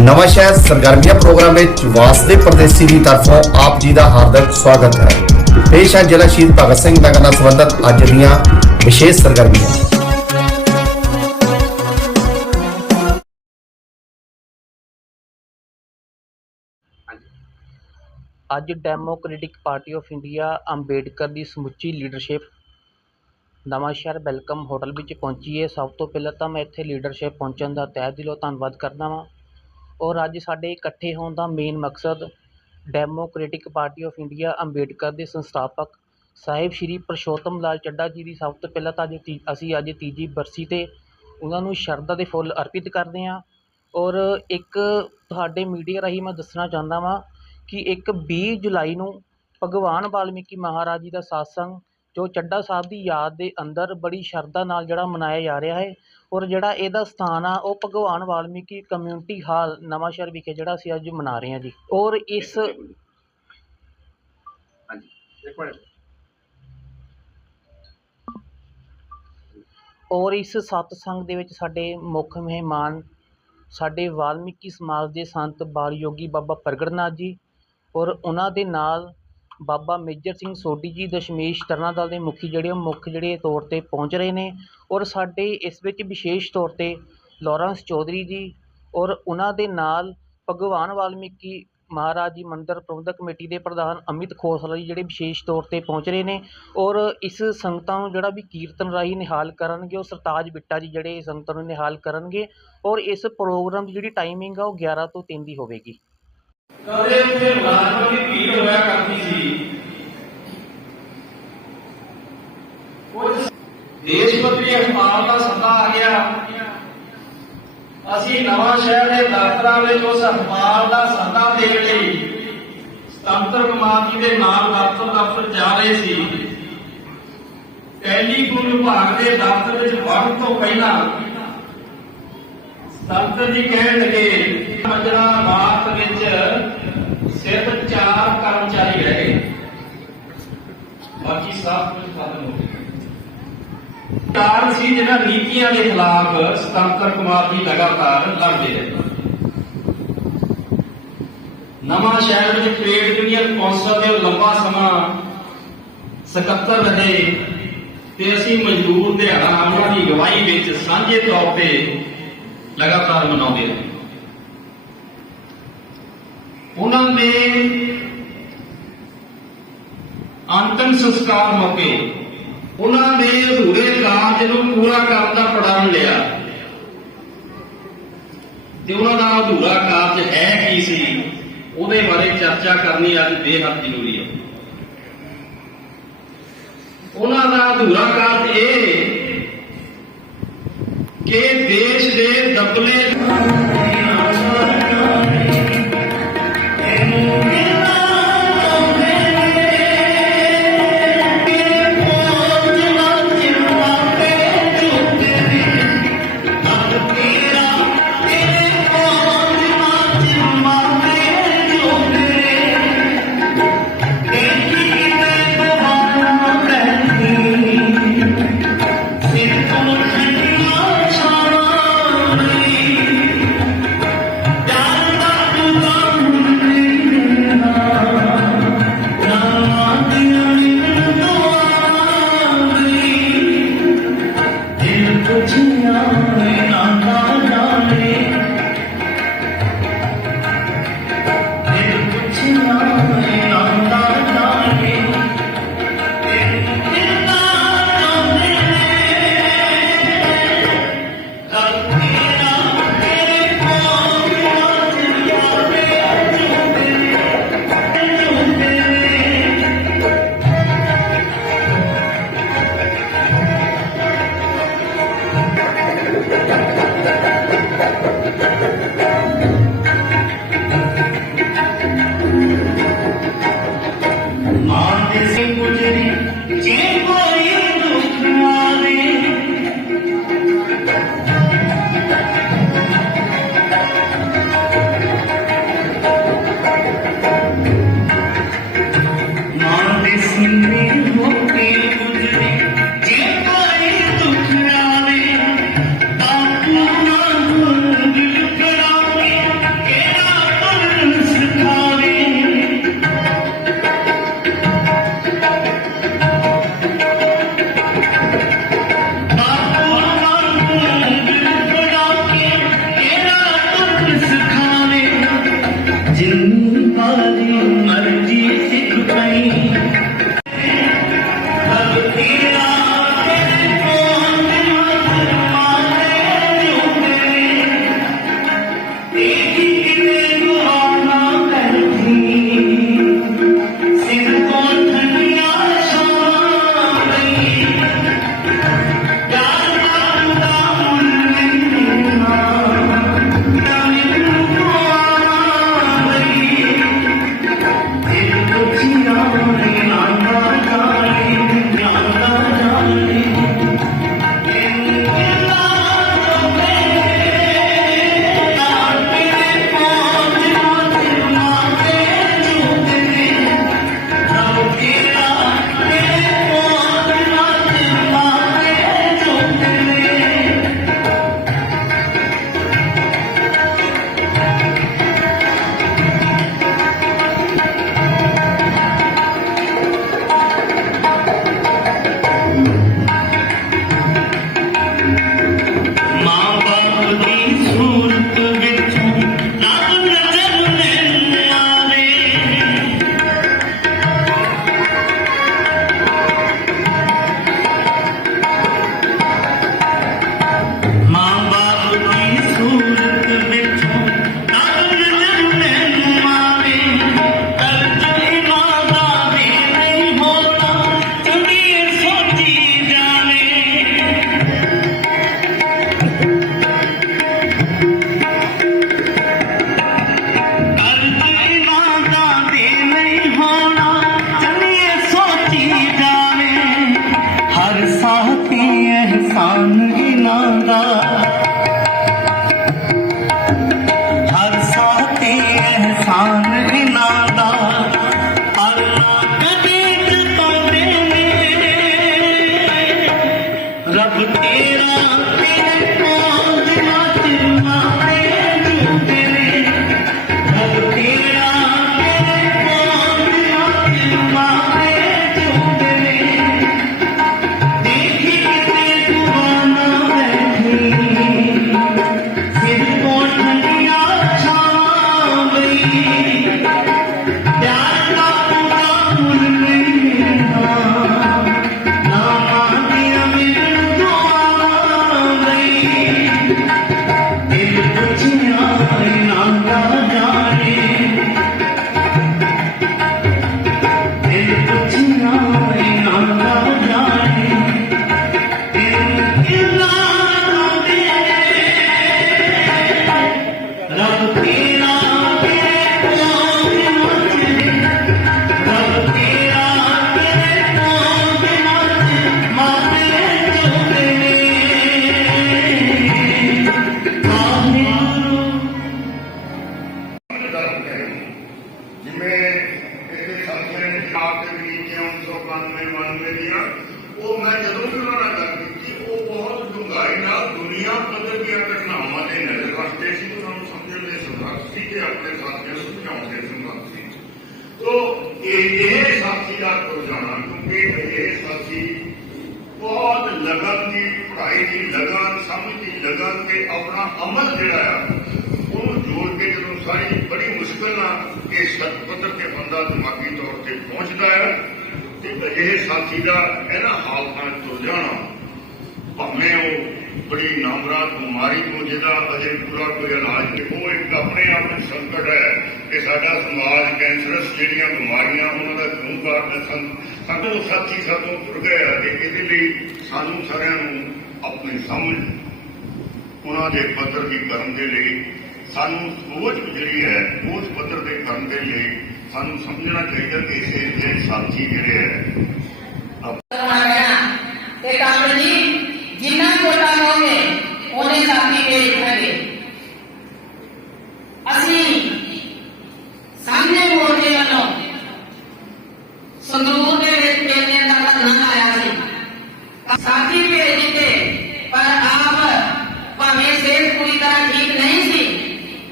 ਨਵਾਂ ਸ਼ਹਿਰ ਸਰਗਰਮੀਆਂ ਪ੍ਰੋਗਰਾਮ ਵਿੱਚ ਵਾਸਦੇ ਪ੍ਰਦੇਸ਼ੀ ਦੀ ਤਰਫੋਂ ਆਪ ਜੀ ਦਾ ਹਾਰਦਿਕ ਸਵਾਗਤ ਹੈ। ਪੇਸ਼ ਹੈ ਜ਼ਿਲ੍ਹਾ ਸ਼ਹੀਦ ਭਗਤ ਸਿੰਘ ਨਗਰ ਨਾਲ ਸੰਬੰਧਿਤ ਅੱਜ ਦੀਆਂ ਵਿਸ਼ੇਸ਼ ਸਰਗਰਮੀਆਂ। ਅੱਜ Democratic Party of India Ambedkar ਦੀ ਸਮੁੱਚੀ ਲੀਡਰਸ਼ਿਪ ਨਵਾਂਸ਼ਹਿਰ ਵੈਲਕਮ ਹੋਟਲ ਵਿੱਚ ਪਹੁੰਚੀ ਹੈ। ਸਭ ਤੋਂ ਪਹਿਲਾਂ ਤਾਂ ਮੈਂ ਇੱਥੇ ਲੀਡਰਸ਼ਿਪ ਪਹੁੰਚਣ ਦਾ ਤਹਿ ਦਿਲੋਂ ਧੰਨਵਾਦ ਕਰਦਾ ਹਾਂ ਔਰ ਅੱਜ ਸਾਡੇ ਇਕੱਠੇ ਹੋਣ ਦਾ ਮੇਨ ਮਕਸਦ Democratic Party of India Ambedkar ਦੇ ਸੰਸਥਾਪਕ ਸਾਹਿਬ ਸ਼੍ਰੀ ਪਰਸ਼ੋਤਮ ਲਾਲ ਚੱਢਾ ਜੀ ਦੀ ਸਭ ਤੋਂ ਪਹਿਲਾਂ ਤਾਂ ਅੱਜ ਤੀ ਅਸੀਂ ਅੱਜ ਤੀਜੀ ਬਰਸੀ 'ਤੇ ਉਹਨਾਂ ਨੂੰ ਸ਼ਰਧਾ ਦੇ ਫੁੱਲ ਅਰਪਿਤ ਕਰਦੇ ਹਾਂ। ਔਰ ਇੱਕ ਤੁਹਾਡੇ ਮੀਡੀਆ ਰਾਹੀਂ ਮੈਂ ਦੱਸਣਾ ਚਾਹੁੰਦਾ ਵਾਂ ਕਿ ਇੱਕ ਵੀਹ ਜੁਲਾਈ ਨੂੰ ਭਗਵਾਨ ਵਾਲਮੀਕੀ ਮਹਾਰਾਜ ਜੀ ਦਾ ਸਤਸੰਗ ਜੋ ਚੱਡਾ ਸਾਹਿਬ ਦੀ ਯਾਦ ਦੇ ਅੰਦਰ ਬੜੀ ਸ਼ਰਧਾ ਨਾਲ ਜਿਹੜਾ ਮਨਾਇਆ ਜਾ ਰਿਹਾ ਹੈ ਔਰ ਜਿਹੜਾ ਇਹਦਾ ਸਥਾਨ ਆ ਉਹ ਭਗਵਾਨ ਵਾਲਮੀਕੀ ਕਮਿਊਨਿਟੀ ਹਾਲ ਨਵਾਂਸ਼ਹਿਰ ਵਿਖੇ ਜਿਹੜਾ ਅਸੀਂ ਅੱਜ ਮਨਾ ਰਹੇ ਹਾਂ ਜੀ। ਔਰ ਇਸ ਔਰ ਇਸ ਸਤਸੰਗ ਦੇ ਵਿੱਚ ਸਾਡੇ ਮੁੱਖ ਮਹਿਮਾਨ ਸਾਡੇ ਵਾਲਮੀਕੀ ਸਮਾਜ ਦੇ ਸੰਤ ਬਾਲ ਯੋਗੀ ਬਾਬਾ ਪ੍ਰਗਟ ਨਾਥ ਜੀ ਔਰ ਉਹਨਾਂ ਦੇ ਨਾਲ ਬਾਬਾ ਮੇਜਰ ਸਿੰਘ ਸੋਢੀ ਜੀ ਦਸ਼ਮੇਸ਼ ਤਰਨਾ ਦਲ ਦੇ ਮੁਖੀ ਜਿਹੜੇ ਉਹ ਮੁੱਖ ਜਿਹੜੇ ਤੌਰ 'ਤੇ ਪਹੁੰਚ ਰਹੇ ਨੇ ਔਰ ਸਾਡੇ ਇਸ ਵਿੱਚ ਵਿਸ਼ੇਸ਼ ਤੌਰ 'ਤੇ ਲਾਰੈਂਸ ਚੌਧਰੀ ਜੀ ਔਰ ਉਹਨਾਂ ਦੇ ਨਾਲ ਭਗਵਾਨ ਵਾਲਮੀਕੀ ਮਹਾਰਾਜ ਜੀ, ਮੰਦਿਰ ਪ੍ਰਬੰਧਕ ਕਮੇਟੀ ਦੇ ਪ੍ਰਧਾਨ ਅਮਿਤ ਖੋਸਲਾ ਜੀ ਜਿਹੜੇ ਵਿਸ਼ੇਸ਼ ਤੌਰ 'ਤੇ ਪਹੁੰਚ ਰਹੇ ਨੇ ਔਰ ਇਸ ਸੰਗਤਾਂ ਨੂੰ ਜਿਹੜਾ ਵੀ ਕੀਰਤਨ ਰਾਹੀਂ ਨਿਹਾਲ ਕਰਨਗੇ, ਉਹ ਸਰਤਾਜ ਬਿੱਟਾ ਜੀ ਜਿਹੜੇ ਸੰਗਤਾਂ ਨੂੰ ਨਿਹਾਲ ਕਰਨਗੇ ਔਰ ਇਸ ਪ੍ਰੋਗਰਾਮ ਦੀ ਜਿਹੜੀ ਟਾਈਮਿੰਗ ਆ, ਉਹ 11 ਤੋਂ 3 ਦੀ ਹੋਵੇਗੀ। ਕਦੇ ਉੱਥੇ ਮੁਲਾਜ਼ਮਾਂ ਦੀ ਭੀੜ ਹੋਇਆ ਕਰਦੀ ਸੀ। ਕੁਝ ਦੇਸ਼ ਪੱਧਰੀ ਅਖਬਾਰ ਦਾ ਸੱਦਾ ਆ ਗਿਆ। ਅਸੀਂ ਨਵਾਂ ਸ਼ਹਿਰ ਦੇ ਦਫ਼ਤਰਾਂ ਵਿੱਚ ਉਸ ਅਖਬਾਰ ਦਾ ਸੱਦਾ ਦੇਣ ਲਈ ਸਤੰਤਰ ਕਮਾਤੀ ਦੇ ਨਾਲ ਦਫ਼ਤਰ ਦਫ਼ਤਰ ਜਾ ਰਹੇ ਸੀ। ਟੈਲੀਫੋਨ ਵਿਭਾਗ ਦੇ ਦਫ਼ਤਰ ਵਿੱਚ ਵੜਨ ਤੋਂ ਪਹਿਲਾਂ ਸੰਤਰ ਜੀ ਕਹਿਣ ਲੱਗੇ ਮੰਜਣਾ ਬਾਤ ਵਿੱਚ ਸਿਰਫ ਚਾਰ ਕਰਮਚਾਰੀ ਰਹਿ ਗਏ। ਬਾਕੀ ਸਭ ਕੁਝ ਖਤਮ ਹੋ ਗਿਆ। ਕਾਰਨ ਸੀ ਜਿਹੜਾ ਨੀਤੀਆਂ ਦੇ ਖਿਲਾਫ ਸਤੰਤਰ ਕੁਮਾਰ ਜੀ ਲਗਾਤਾਰ ਲੜਦੇ ਰਹੇ। ਨਵਾਂ ਸ਼ਹਿਰ ਵਿੱਚ ਟ੍ਰੇਡ ਯੂਨੀਅਨ ਕੌਂਸਲ ਦੇ ਲੰਬਾ ਸਮਾਂ ਸਕੱਤਰ ਰਹੇ ਤੇ ਅਸੀਂ ਮਜ਼ਦੂਰ ਦਿਹਾੜਾ ਉਹਨਾਂ ਦੀ ਅਗਵਾਈ ਵਿੱਚ ਸਾਂਝੇ ਤੌਰ ਤੇ ਲਗਾਤਾਰ ਮਨਾਉਂਦੇ ਰਹੇ। ਉਹਨਾਂ ਦੇ ਅੰਤਮ ਸੰਸਕਾਰ ਮੌਕੇ ਉਹਨਾਂ ਨੇ ਅਧੂਰੇ ਕਾਰਜ ਨੂੰ ਪੂਰਾ ਕਰਨ ਦਾ ਪ੍ਰਣ ਲਿਆ। ਤੇ ਉਹਨਾਂ ਦਾ ਅਧੂਰਾ ਕਾਰਜ ਹੈ ਕੀ ਸੀ, ਉਹਦੇ ਬਾਰੇ ਚਰਚਾ ਕਰਨੀ ਅੱਜ ਬੇਹੱਦ ਜ਼ਰੂਰੀ ਹੈ। ਉਹਨਾਂ ਦਾ ਅਧੂਰਾ ਕਾਰਜ ਇਹ ਕਿ ਦੇਸ਼ ਦੇ ਦਬਲੇ ਸਰਕਾਰ ਦੇ ਬਗੀਚੇ 1992 92 ਦੀਆਂ। ਉਹ ਮੈਂ ਜਦੋਂ ਵੀ ਉਹਨਾਂ ਨਾਲ ਗੱਲ ਕੀਤੀ, ਉਹ ਬਹੁਤ ਡੂੰਘਾਈ ਨਾਲ ਦੁਨੀਆ ਪੱਧਰ ਦੀਆਂ ਘਟਨਾਵਾਂ ਦੇ ਨਜ਼ਰ ਰੱਖਦੇ ਸੀ। ਉਹਨਾਂ ਸਮਝਣ ਦੇ ਸਮਰੱਥ ਸੀ ਤੇ ਆਪਣੇ ਸਾਥੀਆਂ ਨੂੰ ਸਮਝਾਉਣ ਦੇ ਸਮਰੱਥ ਸੀ। ਤੋ ਇਹ ਸਾਥੀ ਦਾ ਜਾਣਾ, ਕਿਉਂਕਿ ਇਹ ਸਾਥੀ ਬਹੁਤ ਲਗਨ ਦੀ ਪੜਾਈ ਦੀ ਲਗਨ, ਸਮਝ ਦੀ ਲਗਨ ਤੇ ਆਪਣਾ ਅਮਲ ਜਿਹੜਾ ਆ, ਉਹਨੂੰ ਜੋੜ ਕੇ ਜਦੋਂ ਸਾਰੀ ਬੜੀ ਮੁਸ਼ਕਲ ਨਾਲ ਇਹ ਸਤਪੱਤਰ ਤੇ ਬੰਦਾ ਦਿਮਾਗੀ ਤੌਰ ਹੈ ਤੇ ਅਜਿਹੇ ਸਾਥੀ ਦਾ ਇਹਨਾਂ ਹਾਲਤਾਂ 'ਚ ਤੁਰ ਜਾਣਾ। ਭਾਵੇਂ ਉਹ ਬੜੀ ਨਾਮਰਾਤ ਬਿਮਾਰੀ ਤੋਂ ਜਿਹਦਾ ਅਜੇ ਪੂਰਾ ਕੋਈ ਇਲਾਜ ਨਹੀਂ, ਉਹ ਇੱਕ ਆਪਣੇ ਆਪ ਵਿੱਚ ਸੰਕਟ ਹੈ ਕਿ ਸਾਡਾ ਸਮਾਜ ਕੈਂਸਰਸ ਜਿਹੜੀਆਂ ਬਿਮਾਰੀਆਂ ਉਹਨਾਂ ਦਾ ਕਿਉਂ ਖੂਨਕਾਰ ਸਾਨੂੰ ਸਾਥੀ ਸਾਥੋਂ ਤੁਰ ਗਏ ਤੇ ਇਹਦੇ ਲਈ ਸਾਨੂੰ ਸਾਰਿਆਂ ਨੂੰ ਆਪਣੀ ਸਮਝ ਉਹਨਾਂ ਦੇ ਪੱਧਰ ਦੀ ਕਰਨ ਦੇ ਲਈ, ਸਾਨੂੰ ਸੋਚ ਜਿਹੜੀ ਹੈ ਉਸ ਪੱਧਰ ਤੇ ਕਰਨ ਦੇ ਲਈ ਸਾਨੂੰ ਸਮਝਣਾ ਚਾਹੀਦਾ ਕਿ ਇਹ ਜਿਹੜੇ ਸਾਥੀ ਜਿਹੜੇ ਹੈ ਤੇ ਕਾਮੜ ਜੀ, ਜਿੰਨਾ ਛੋਟਾ ਹੋਵੇ, ਉਹਨੇ ਸਾਥੀ ਕੇ ਲਿਖਾਂਗੇ ਅਸੀਂ ਸਾਹਮਣੇ ਮੋਰਚੇ ਵੱਲੋਂ ਸੰਗਰੂਰ ਦੇ ਵਿੱਚ ਮੇਲੇ ਦਾ ਨਾਂ ਆਇਆ ਸੀ ਸਾਥੀ ਭੇਜ ਦਿੱਤੇ ਪਰ ਆਪ ਭਾਵੇਂ ਸਿਹਤ ਪੂਰੀ ਤਰ੍ਹਾਂ ਠੀਕ ਨਹੀਂ ਸੀ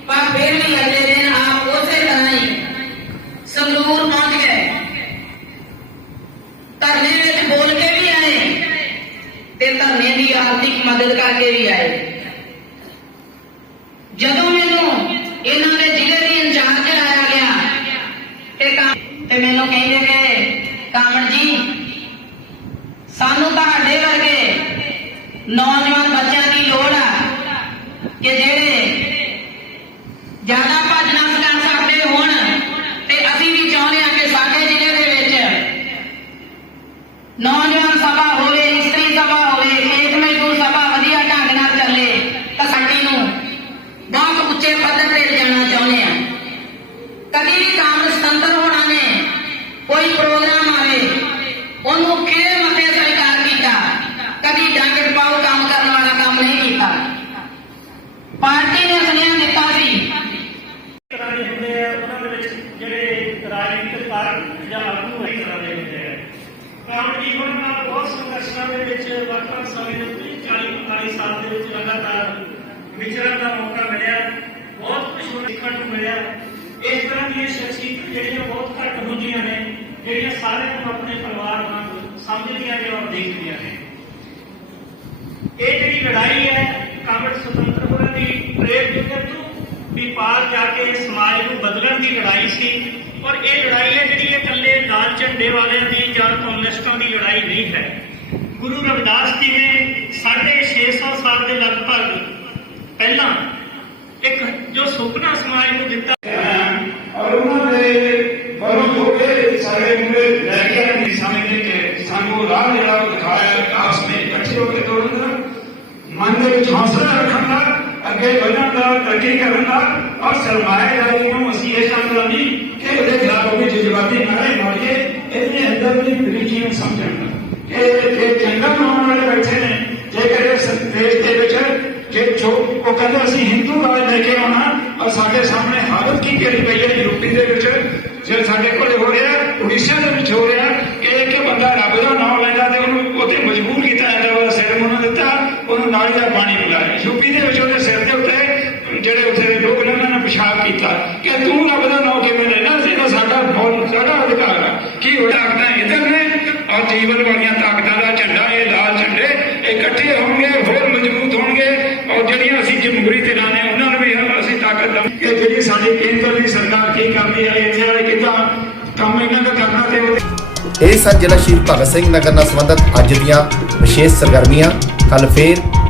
ਪਰ ਫਿਰ ਵੀ ਅਗਲੇ ਦਿਨ ਆਪ ਉਸੇ ਤਰ੍ਹਾਂ ਹੀ ਸੰਗਰੂਰ ਪਹੁੰਚ ਗਏ ਧਰਨੇ ਵਿੱਚ ਬੋਲ ਕੇ ਵੀ ਆਏ ਤੇ ਧਰਨੇ ਦੀ ਆਰਥਿਕ ਮਦਦ ਕਰਕੇ ਵੀ ਆਏ ਜਦੋਂ ਮੈਨੂੰ ਇਹਨਾਂ ਦੇ ਜ਼ਿਲ੍ਹੇ ਦੀ ਇੰਚਾਰਜ ਲਾਇਆ ਗਿਆ ਤੇ ਕੰਮ ਤੇ ਮੈਨੂੰ ਕਹਿੰਦੇ ਕਿ ਕਾਮੜ ਜੀ, ਸਾਨੂੰ ਤੁਹਾਡੇ ਵਰਗੇ ਨੌਜਵਾਨ ਬੱਚਿਆਂ ਦੀ ਲੋੜ ਆ ਕਿ ਜਿਹੜੇ ਜ਼ਿਆਦਾ ਭੱਜ ਨਾ ਕਰ ਸਕਦੇ ਹੋਣ ਤੇ ਅਸੀਂ ਵੀ ਚਾਹੁੰਦੇ ਹਾਂ ਕਿ ਸਾਡੇ ਜ਼ਿਲ੍ਹੇ ਦੇ ਵਿੱਚ ਨੌਜਵਾਨ ਸਭਾ ਹੋਵੇ ਇਸਤਰੀ ਸਭਾ ਹੋਵੇ ਖੇਤ ਮਜ਼ਦੂਰ ਸਭਾ ਵਧੀਆ ਢੰਗ ਨਾਲ ਚੱਲੇ ਤਾਂ ਸਾਡੀ ਨੂੰ ਬਹੁਤ ਉੱਚੇ ਪੱਧਰ ਤੇ ਲਿਜਾਣਾ ਚਾਹੁੰਦੇ ਆ ਕਦੀ ਵੀ ਕਾਂਗਰਸ ਤੰਤਰ ਹੋਣਾ ਨੇ ਕੋਈ ਪ੍ਰੋਗਰਾਮ ਆਵੇ ਉਹਨੂੰ ਕਿਹੜੇ ਮਤੇ ਸਵੀਕਾਰ ਕੀਤਾ ਕਦੀ ਡੰਗ ਪਾਉ ਕੰਮ ਕਰਨ ਵਾਲਾ ਕੰਮ ਨਹੀਂ ਕੀਤਾ ਪਾਰਟੀ ਨੇ ਸੁਨੇਹਾ ਦਿੱਤਾ ਸੀ ਤਰ੍ਹਾਂ ਦੇ ਹੁੰਦੇ ਆ ਉਹਨਾਂ ਦੇ ਵਿੱਚ ਜਿਹੜੇ ਰਾਜਨੀਤਿਕ ਕਾਰਨ ਜਾਂ ਆਗੂ ਹੈ ਇਸ ਹੁੰਦੇ ਆ ਕਾਰਨ ਜੀਵਨ ਨਾਲ ਬਹੁਤ ਸੰਘਰਸ਼ਾਂ ਦੇ ਵਿੱਚ ਵੱਖ-ਵੱਖ ਸਮੇਂ ਦੇ ਵਿੱਚ 40 45 ਸਾਲ ਦੇ ਵਿੱਚ ਲਗਾਤਾਰ ਵਿਚਰਨ ਦਾ ਮੌਕਾ ਮਿਲਿਆ। ਬਹੁਤ ਕੁਝ ਹੁਣ ਸਿੱਖਣ ਨੂੰ ਮਿਲਿਆ। ਇਸ ਤਰ੍ਹਾਂ ਦੀਆਂ ਸ਼ਖਸੀਅਤਾਂ ਜਿਹੜੀਆਂ ਬਹੁਤ ਘੱਟ ਹੁੰਦੀਆਂ ਨੇ, ਜਿਹੜੀਆਂ ਸਾਰਿਆਂ ਨੂੰ ਆਪਣੇ ਪਰਿਵਾਰ ਵਾਂਗ ਸਮਝਦੀਆਂ ਨੇ ਔਰ ਦੇਖਦੀਆਂ ਨੇ। ਇਹ ਜਿਹੜੀ ਲੜਾਈ ਹੈ ਕਾਂਗਰਸ ਸੁਤੰਤਰ ਹੋਰਾਂ ਦੀ ਪ੍ਰੇਰ ਜੁਗਰ ਤੋਂ ਵੀ ਪਾਰ ਜਾ ਕੇ ਸਮਾਜ ਨੂੰ ਦੀ ਲੜਾਈ ਸੀ ਔਰ ਇਹ ਲੜਾਈ ਹੈ ਜਿਹੜੀ ਇਹ ਇਕੱਲੇ ਲਾਲ ਝੰਡੇ ਵਾਲਿਆਂ ਦੀ ਜਾਂ ਕਮਿਊਨਿਸਟਾਂ ਦੀ ਲੜਾਈ ਨਹੀਂ ਹੈ। ਗੁਰੂ ਰਵਿਦਾਸ ਜੀ ਨੇ ਸਾਢੇ 600 ਸਾਲ ਦੇ ਲਗਭਗ ਪਹਿਲਾਂ ਇੱਕ ਜੋ ਸੁਪਨਾ ਸਮਾਜ ਨੂੰ ਦਿੱਤਾ ਔਰ ਉਹਨਾਂ ਦੇ ਵੱਲੋਂ ਜੋ ਕਿ ਮੁੰਡੇ ਲੈ ਕੇ ਆਏ ਨੇ ਕਿ ਸਾਨੂੰ ਰਾਹ ਜਿਹੜਾ ਦਿਖਾਇਆ ਆਪਸ ਵਿੱਚ ਇਕੱਠੇ ਹੋ ਕੇ ਤੋੜਨ ਦਾ। ਮਨ ਦੇ ਵਿੱਚ ਹੌਸਲਾ ਰੱਖਣ ਦਾ, ਅੱਗੇ ਵਧਣ ਦਾ, ਤਰੱਕੀ ਕਰਨ ਦਾ। ਔਰ ਸਰਮਾਏਦਾਰੀ ਨੂੰ ਅਸੀਂ ਇਹ ਸਮਝਦਾ ਨਹੀਂ ਕਿ ਉਹਦੇ ਖਿਲਾਫ ਕੋਈ ਜਜ਼ਬਾਤੀ ਨਾਰੇ ਮਾਰੀਏ ਇਹਦੇ ਅੰਦਰ ਦੀ ਬਰੀਕੀ ਨੂੰ ਕਿ ਇਹ ਚੰਗਾ ਬਣਾਉਣ ਵਾਲੇ ਬੈਠੇ ਨੇ ਜੇਕਰ ਇਸ ਦੇਸ਼ ਦੇ ਵਿੱਚ ਜੇ ਜੋ ਉਹ ਕਹਿੰਦੇ ਅਸੀਂ ਹਿੰਦੂ ਰਾਜ ਲੈ ਕੇ ਆਉਣਾ ਔਰ ਸਾਡੇ ਸਾਹਮਣੇ ਹਾਲਤ ਕੀ ਕਰੀ ਪਈ ਹੈ ਯੂਪੀ ਦੇ ਵਿੱਚ ਜੇ ਸਾਡੇ ਕੋਲ ਹੋ ਰਿਹਾ ਉੜੀਸਾ ਦੇ ਵਿੱਚ ਹੋ ਰਿਹਾ ਕਿ ਇੱਕ ਬੰਦਾ ਰੱਬ ਦਾ ਨਾਮ ਲੈਂਦਾ ਤੇ ਉਹਨੂੰ ਉਹਤੇ ਮਜਬੂਰ ਕੀਤਾ ਜਾਂਦਾ ਉਹਦਾ ਸਿਰ ਮੁੰਨ ਦਿੱਤਾ ਉਹਨੂੰ ਨਾਲੀ ਦਾ ਪਾਣੀ ਪਿਲਾਇਆ ਯੂਪੀ ਦੇ ਵਿੱਚ ਉਹਦੇ ਸਿਰ ਦੇ ਉੱਤੇ ਜਿਹੜੇ ਉੱਥੇ ਦੇ ਲੋਕ ਨੇ ਨੇ ਪਿਸ਼ਾਬ ਕੀਤਾ। ਕਿ ਤੂੰ ਰੱਬ ਦਾ ਨਾਮ ਕਿਵੇਂ ਲੈਣਾ ਸੀ ਤਾਂ ਸਾਡਾ ਬਹੁਤ ਸਾਡਾ ਅਧਿਕਾਰ ਹੈ ਕੀ ਉਹ ਤਾਕਤਾਂ ਇੱਧਰ ਨੇ? ਔਰ ਜੀਵਨ ਵਾਲੀਆਂ ਤਾਕਤਾਂ ਦਾ ਝੰਡਾ ਇਹ ਲਾਲ ਝੰਡੇ ਇਕੱਠੇ ਹੋਣਗੇ ਹੋਰ ਮਜ਼ਬੂਤ ਹੋਣਗੇ। ਔਰ ਜਿਹੜੀਆਂ ਅਸੀਂ ਜਮਹੂਰੀ ਧਿਰਾਂ ਨੇ ਉਹਨਾਂ ਨੂੰ ਵੀ ਅਸੀਂ ਤਾਕਤ ਦਵਾਂਗੇ। ਕਿ ਜਿਹੜੀ ਸਾਡੀ ਕੇਂਦਰ ਦੀ ਸਰਕਾਰ ਕੀ ਕਰਦੀ ਹੈ ਇੱਥੇ ਵਾਲੇ ਕਿੱਦਾਂ ਕੰਮ ਇਹਨਾਂ ਦਾ ਕਰਨਾ ਤੇ ਇਹ ਸਨ ਜ਼ਿਲ੍ਹਾ ਸ਼ਹੀਦ ਭਗਤ ਸਿੰਘ ਨਗਰ ਨਾਲ ਸੰਬੰਧਿਤ ਅੱਜ ਦੀਆਂ ਵਿਸ਼ੇਸ਼ ਸਰਗਰਮੀਆਂ। ਕੱਲ ਫੇਰ